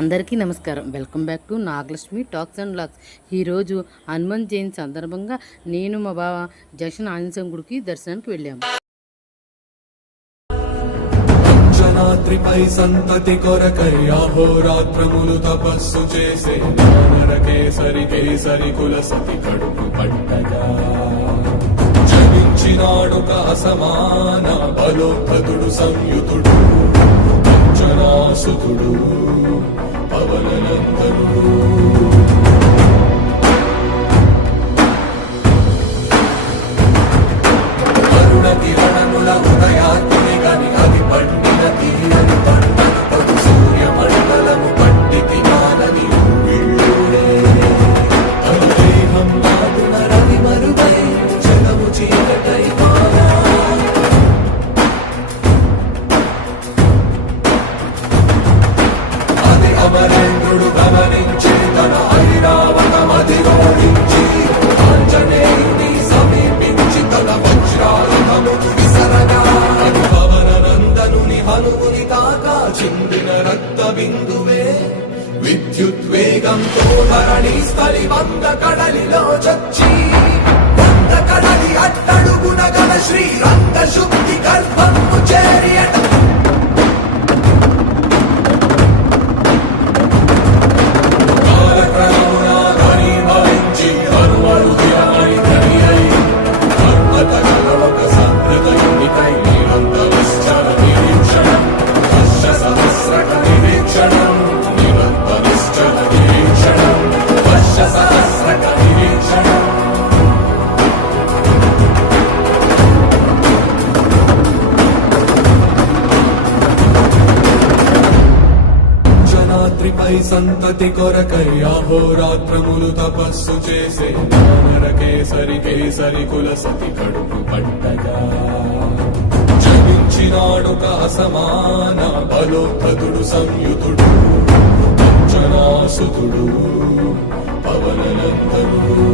అందరికీ నమస్కారం. Welcome back to Nagalakshmi talks and vlogs. ఈరోజు హనుమాన్ జయంతి సందర్భంగా నేను మా బావ జక్షన్ ఆంజనేయ గుడికి దర్శనానికి వెళ్ళాము. అంజనాద్రిపై సంతతి కొరకై అహోరాత్రములు తపస్సు చేసే కేసరి కేసరి కుల సతి కడుపు పట్టగా జనించినాడొక అసమాన బలోద్ధతుడు సంయుతుడు అంజనాసుతుడు పవననందనుడు. అరుణ కిరణముల ఉదయాత్మి గని అది పండిన తీరని పండు సూర్య మండలము పండితి మానని విళ్ళుడే దేహం నాదున రవి మరుగై జలము చీకటై మానా అది అమరేంద్రుడు గమనించి తన ఐరావతమధిరోహించి ఆంజనేయుని సమీపించి తన వజ్రాయుధము విసరగా అది పవననందనుని హనుముని తాకా చిందిన రక్త బిందువే విద్యుద్వేగంతో ధరణి స్థలి వంద కడలిలో చచ్చి వంద కడలి అట్టడుగున గల శ్రీరంగ శుద్ధి గర్భము చేరియట పై సంతతి కొరకై అహోరాత్రములు తపస్సు చేసే కేసరి కేసరి కుల సతి కడుపు పట్టగా జనించినాడొక అసమాన బలోద్ధతుడు సంయుతుడు అంజనాసుతుడు పవననందనుడు.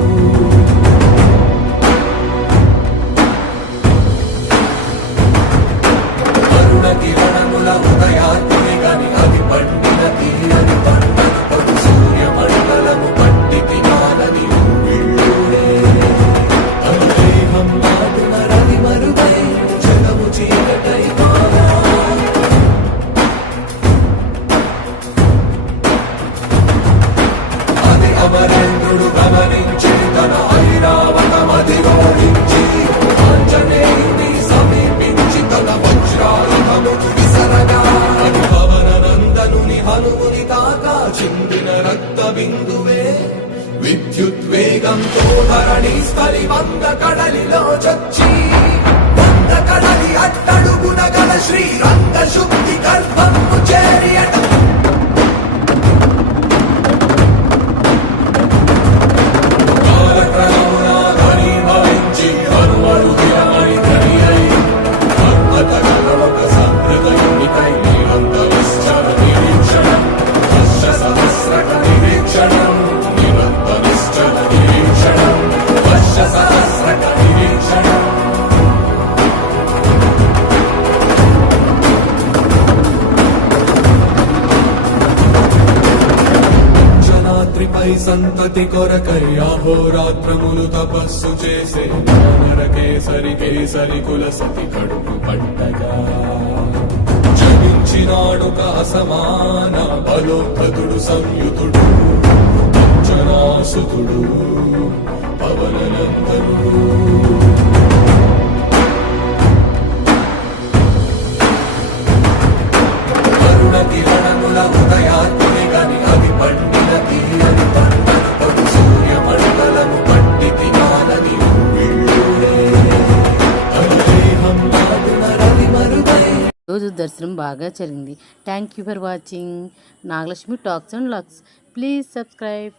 అరుణ కిరణముల ఉదయాత్మి గని అది పండిన తీరని పండు సూర్య మండలము పండితి మానని విళ్ళుడే దేహం నాదున రవి మరుగై జలము చీకటై మానా అది అమరేంద్రుడు గమనించి తన ఐరావతమధిరోహించి ఆంజనేయుని సమీపించి తన వజ్రాయుధము విసరగా అది పవననందనుని హనుముని తాకా చిందిన రక్త బిందువే విద్యుద్వేగంతో ధరణి స్థలి వంద కడలిలో చచ్చి వంద కడలి అట్టడుగున గల శ్రీరంగ శుద్ధి గర్భము చేరియట పై సంతతి కొరకై అహోరాత్రములు తపస్సు చేసే కేసరి కేసరి కుల సతి కడుపు పట్టగా జనించినాడొక అసమాన బలోద్ధతుడు సంయుతుడు అంజనాసుతుడు పవననందనుడు. అరుణ కిరణముల ఉదయాత్మి గని అది పండిన తీరని పండు సూర్య మండలము పండితి మానని విళ్ళుడే దేహం నాదున రవి మరుగై. రోజు దర్శనం బాగా జరిగింది. Thank you for watching Nagalakshmi talks and vlogs. Please subscribe.